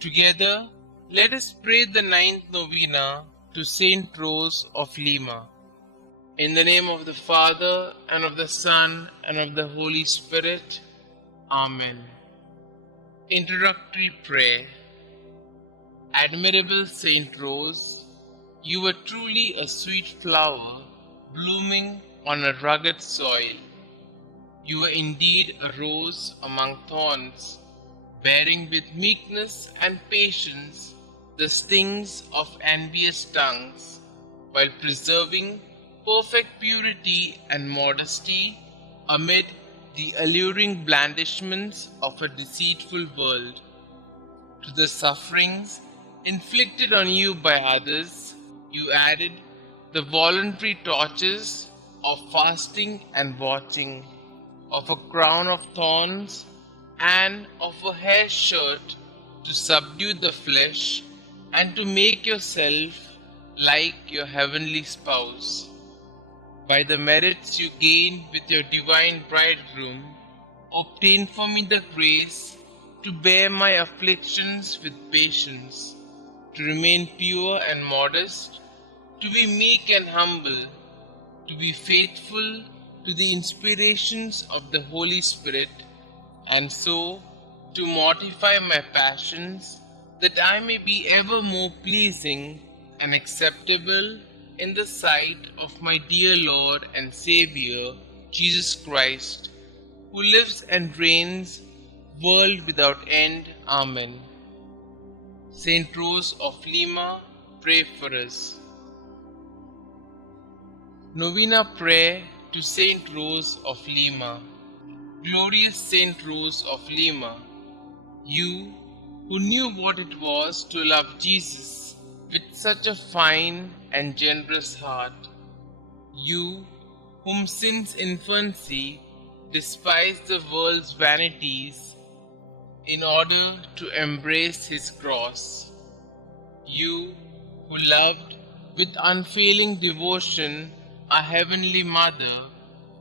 Together, let us pray the ninth novena to St Rose of Lima. In the name of the Father, and of the Son, and of the Holy Spirit. Amen. Introductory Prayer. Admirable St Rose, you were truly a sweet flower blooming on a rugged soil. You were indeed a rose among thorns, bearing with meekness and patience the stings of envious tongues, while preserving perfect purity and modesty amid the alluring blandishments of a deceitful world. To the sufferings inflicted on you by others, you added the voluntary tortures of fasting and watching, of a crown of thorns and of a hair shirt to subdue the flesh and to make yourself like your heavenly spouse. By the merits you gained with your divine bridegroom, obtain for me the grace to bear my afflictions with patience, to remain pure and modest, to be meek and humble, to be faithful to the inspirations of the Holy Spirit, and so to mortify my passions, that I may be ever more pleasing and acceptable in the sight of my dear Lord and Xavier, Jesus Christ, who lives and reigns, world without end. Amen. St Rose of Lima, pray for us. Novena Prayer to St Rose of Lima. Glorious St Rose of Lima, you who knew what it was to love Jesus with such a fine and generous heart, you whom since infancy despised the world's vanities in order to embrace his cross, you who loved with unfailing devotion our Heavenly Mother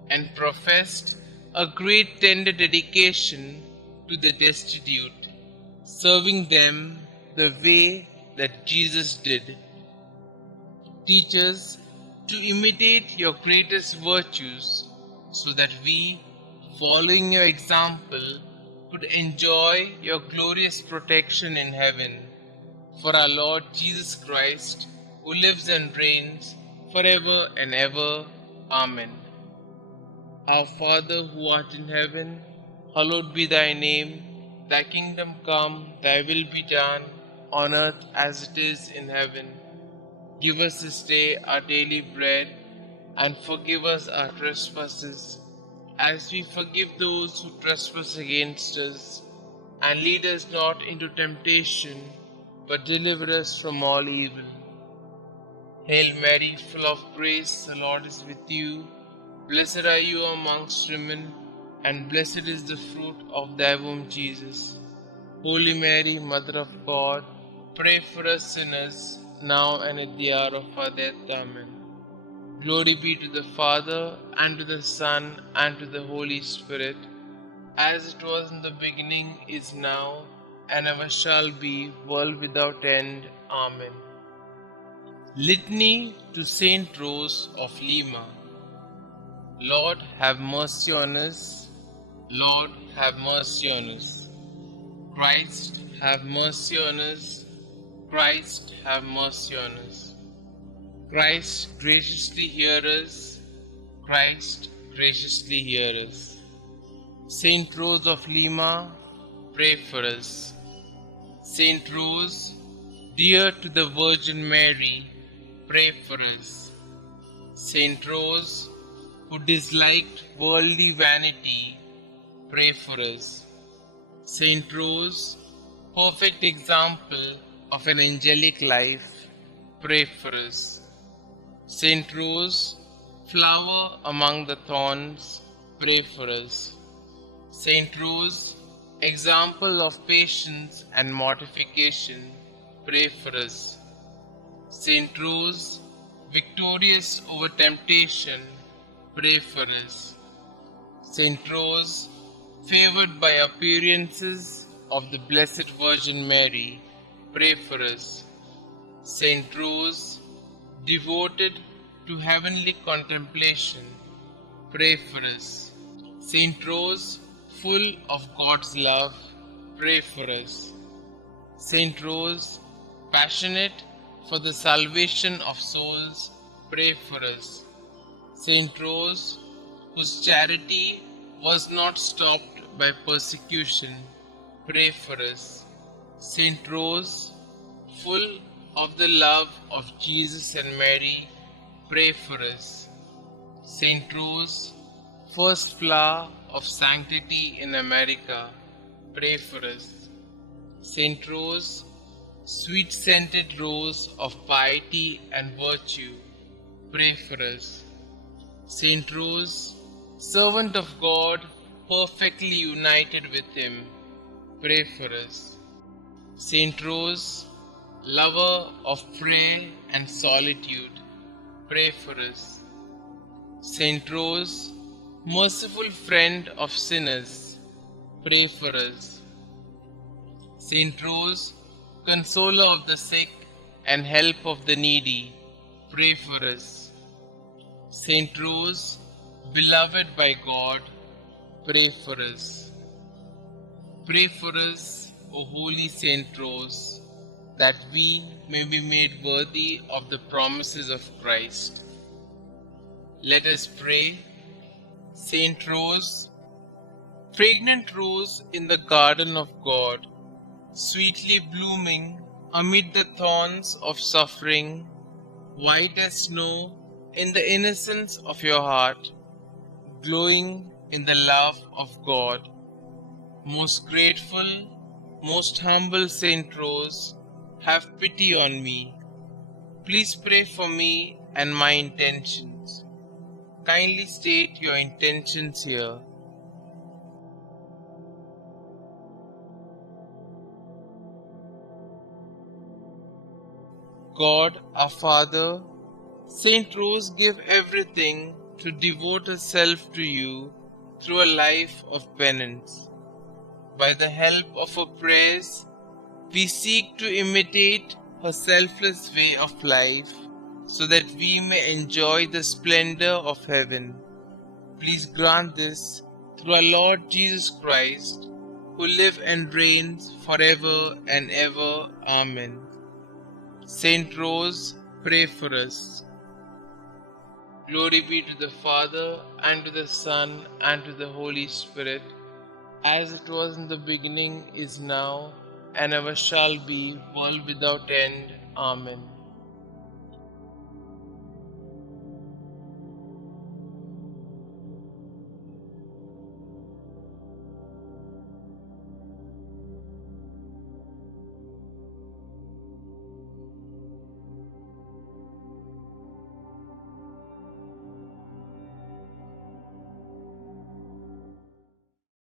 and professed a great tender dedication to the destitute, serving them the way that Jesus did. Teach us to imitate your greatest virtues, so that we, following your example, could enjoy your glorious protection in heaven. For our Lord Jesus Christ, who lives and reigns forever and ever. Amen. Our Father who art in heaven, hallowed be thy name. Thy kingdom come, thy will be done, on earth as it is in heaven. Give us this day our daily bread, and forgive us our trespasses, as we forgive those who trespass against us. And lead us not into temptation, but deliver us from all evil. Hail Mary, full of grace, the Lord is with you. Blessed are you amongst women, and blessed is the fruit of thy womb, Jesus. Holy Mary, Mother of God, pray for us sinners, now and at the hour of our death. Amen. Glory be to the Father, and to the Son, and to the Holy Spirit, as it was in the beginning, is now, and ever shall be, world without end. Amen. Litany to St Rose of Lima. Lord, have mercy on us. Lord, have mercy on us. Christ, have mercy on us. Christ, have mercy on us. Christ, graciously hear us. Christ, graciously hear us. St Rose of Lima, pray for us. St Rose, dear to the Virgin Mary, pray for us. St Rose, who disliked worldly vanity, pray for us. St Rose, perfect example of an angelic life, pray for us. St Rose, flower among the thorns, pray for us. St Rose, example of patience and mortification, pray for us. St Rose, victorious over temptation, pray for us. St Rose, favored by appearances of the Blessed Virgin Mary, pray for us. St Rose, devoted to heavenly contemplation, pray for us. St Rose, full of God's love, pray for us. St Rose, passionate for the salvation of souls, pray for us. St Rose, whose charity was not stopped by persecution, pray for us. St Rose, full of the love of Jesus and Mary, pray for us. St Rose, first flower of sanctity in America, pray for us. St Rose, sweet-scented rose of piety and virtue, pray for us. St Rose, servant of God, perfectly united with Him, pray for us. St Rose, lover of prayer and solitude, pray for us. St Rose, merciful friend of sinners, pray for us. St Rose, consoler of the sick and help of the needy, pray for us. St Rose, beloved by God, pray for us. Pray for us, O Holy St Rose, that we may be made worthy of the promises of Christ. Let us pray. St Rose, fragrant rose in the garden of God, sweetly blooming amid the thorns of suffering, white as snow in the innocence of your heart, glowing in the love of God. Most grateful, most humble St. Rose, have pity on me. Please pray for me and my intentions. Kindly state your intentions here. God, our Father, St. Rose gave everything to devote herself to you through a life of penance. By the help of her prayers, we seek to imitate her selfless way of life so that we may enjoy the splendor of heaven. Please grant this through our Lord Jesus Christ, who lives and reigns forever and ever. Amen. Saint Rose, pray for us. Glory be to the Father, and to the Son, and to the Holy Spirit, as it was in the beginning, is now, and ever shall be, world without end. Amen.